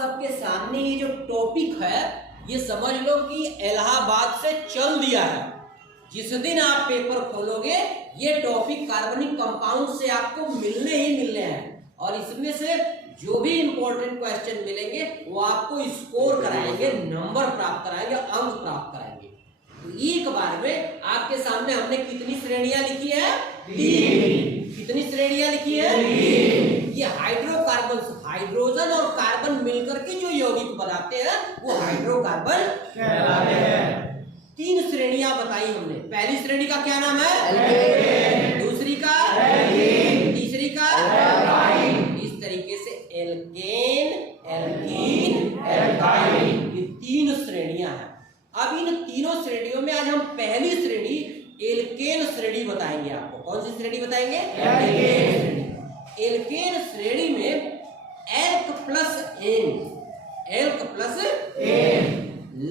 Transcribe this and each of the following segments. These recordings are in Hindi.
सबके सामने ये जो टॉपिक है ये समझ लो कि इलाहाबाद से चल दिया है। जिस दिन आप पेपर खोलोगे ये टॉपिक कार्बनिक कंपाउंड से आपको मिलने ही मिलने हैं और इसमें से जो भी इंपॉर्टेंट क्वेश्चन मिलेंगे वो आपको स्कोर कराएंगे, नंबर प्राप्त कराएंगे, अंक प्राप्त कराएंगे। तो एक बार में आपके सामने हमने कितनी श्रेणियां लिखी है? 3। कितनी श्रेणियां लिखी है? 3। ये हाइड्रोकार्बन, हाइड्रोजन और कार्बन मिलकर के जो यौगिक बनाते हैं वो हाइड्रोकार्बन कहलाते हैं। 3 श्रेणियां बताई हमने। पहली श्रेणी का क्या नाम है? एल्केन। दूसरी का एल्कीन। तीसरी का एल्काइन। इस तरीके से एल्केन, एल्कीन, एल्काइन, ये 3 श्रेणियां हैं। अब इन तीनों श्रेणियों में आज हम पहली श्रेणी एल्केन श्रेणी बताएंगे आपको। कौन सी श्रेणी बताएंगे? एल्केन श्रेणी। एल्केन श्रेणी में एल्क प्लस एन, एल्क प्लस एन,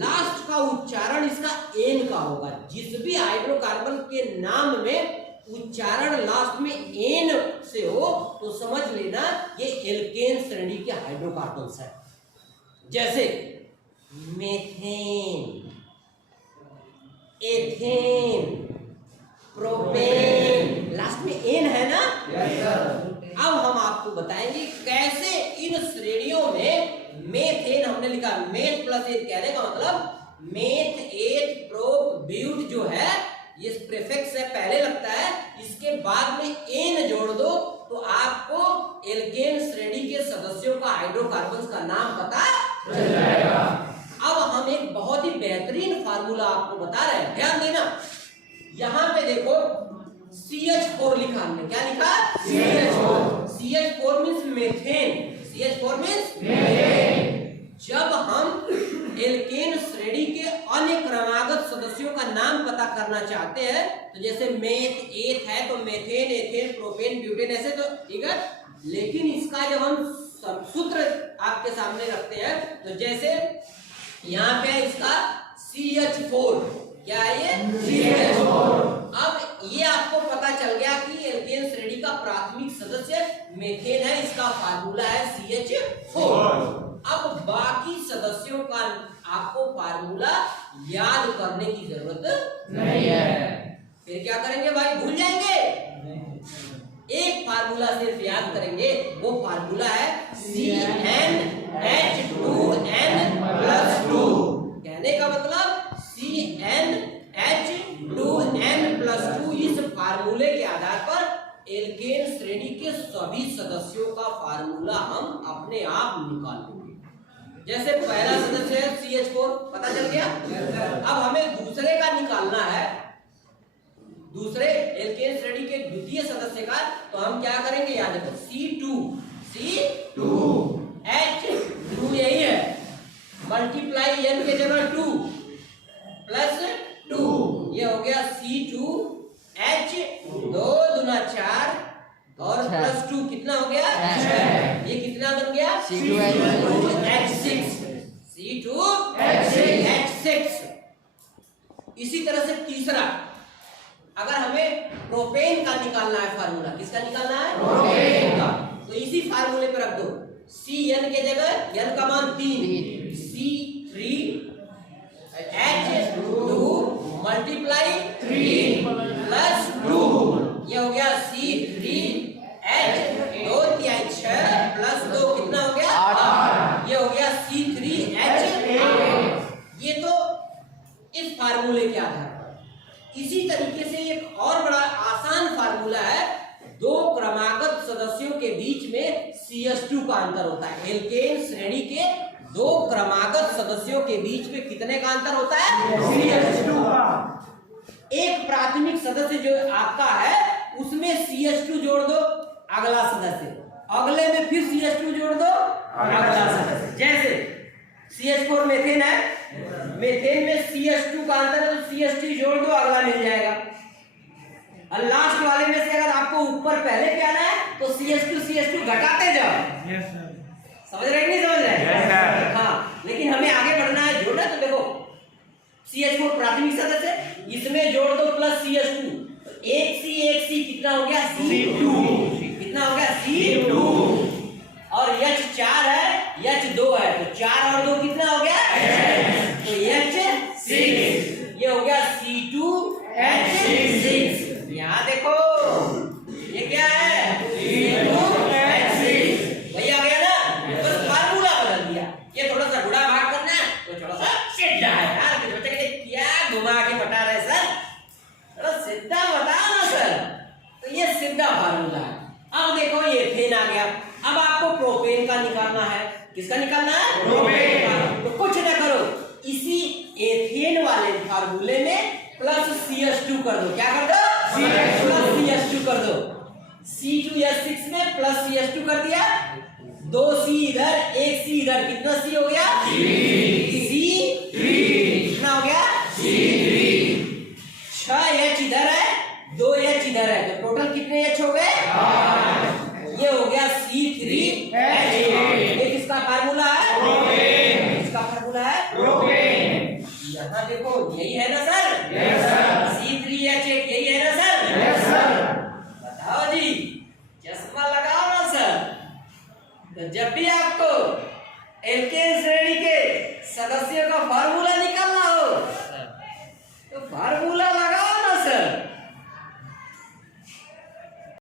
लास्ट का उच्चारण इसका एन का होगा। जिस भी हाइड्रोकार्बन के नाम में उच्चारण लास्ट में एन से हो तो समझ लेना ये एल्केन श्रेणी के हाइड्रोकार्बन्स है। जैसे मीथेन, एथेन, प्रोपेन, लास्ट में एन है ना? अब हम आपको बताएंगे कैसे इन श्रेणियों में मेथेन हमने लिखा, मेथ प्लस एथ कहने का मतलब मेथ, एथ, प्रोप, ब्यूट जो है ये प्रीफिक्स है, पहले लगता है, इसके बाद में एन जोड़ दो तो आपको एल्केन श्रेणी के सदस्यों का हाइड्रोकार्बन्स का नाम पता चल जाएगा। अब हम एक बहुत ही बेहतरीन फार्मूला आपको बता रहे हैं, ध्यान देना। यहां पे देखो CH4 लिखा हमने, क्या लिखा? CH4। CH4 means methane, CH4 means methane. जब हम एल्केन श्रेणी के अन्य क्रमागत सदस्यों का नाम पता करना चाहते हैं तो जैसे मेथ, एथ है तो मेथेन, एथेन, प्रोपेन, ब्यूटेन, ऐसे तो ठीक है। लेकिन इसका जब हम सूत्र आपके सामने रखते हैं तो जैसे यहाँ पे इसका CH4, क्या है ये? CH4। अब ये आपको पता चल गया कि एल्केन श्रेणी का प्राथमिक सदस्य मेथेन है, इसका फार्मूला है CH4। अब बाकी सदस्यों का आपको फार्मूला याद करने की जरूरत नहीं है। फिर क्या करेंगे भाई? भूल जाएंगे? एक फार्मूला सिर्फ याद करेंगे, वो फार्मूला है CnH2n+2। कहने का मतलब CnH2n+2। इस फार्मूले के आधार पर एल्केन श्रेणी के सभी सदस्यों का फार्मूला हम अपने आप निकाल लेंगे। जैसे पहला सदस्य है CH4, पता चल गया। अब हमें दूसरे का निकालना है, दूसरे एल्केन श्रेणी के द्वितीय सदस्य का, तो हम क्या करेंगे? याद रखो C2 H2, यही है, मल्टीप्लाई n के जगह 2 प्लस 2, ये हो गया C2 H, 2 दूना 4 और प्लस 2 कितना हो गया? 6। ये कितना बन गया? C2H6, C2H6। इसी तरह से तीसरा, अगर हमें प्रोपेन का निकालना है फार्मूला, किसका निकालना है? प्रोपेन का। तो इसी फार्मूले पर रख दो, Cn के जगह n का मान 3, C3H2 मल्टीप्लाई 3 प्लस 2, ये हो गया C3H, 2 3 6 प्लस 2 कितना हो गया? 8। ये हो गया C3H8। ये तो इस फार्मूले के आधार पर। इसी तरीके से एक और बड़ा आसान फार्मूला है, 2 क्रमागत सदस्यों के बीच में CH2 का अंतर होता है। एल्केन श्रेणी के 2 क्रमागत सदस्यों के बीच में कितने का अंतर होता है? CH2 का। एक प्राथमिक सदस्य जो आपका है उसमें CH2 जोड़ दो, अगला सदस्य, अगले में फिर CH2 जोड़ दो, अगला सदस्य। जैसे CH4 मेथेन है, मेथेन में CH2 का अंतर है तो CH2 जोड़ दो, अगला मिल जाएगा। और लास्ट वाले में से अगर आपको ऊपर पहले पे आना है तो CH2 घटाते जाओ। समझ रहे नहीं समझ रहे? हाँ, लेकिन हमें आगे बढ़ना है, जोड़ना। तो देखो CH4 प्राथमिक सदस्य, इसमें जोड़ दो प्लस CH2, एक C कितना हो गया? C2। कितना हो गया? C2। और H4 है, H2 है, तो अब आपको प्रोपेन का निकालना है। किसका निकालना है? प्रोपेन का। तो कुछ ना करो, इसी एथेन वाले फार्मूले में प्लस CH2 कर दो। क्या कर दो? प्लस CH2 कर दो। C2H6 में प्लस CH2 कर दिया, 2 C इधर 1 C इधर, कितना C हो गया? C3। कितना हो गया? C3। 6 H इधर है, 2 H इधर है, तो टोटल कितने H हो गए? 8। ये हो गया C3H। ये किसका फार्मूला है? प्रोपेन। किसका फार्मूला है? प्रोपेन। यहाँ देखो, यही है ना सर? Yes sir. C3H8 यही है ना सर? Yes sir. बताओ जी, चश्मा लगाओ ना सर। तो जब भी आपको एल्केन श्रेणी के सदस्यों का फार्मूला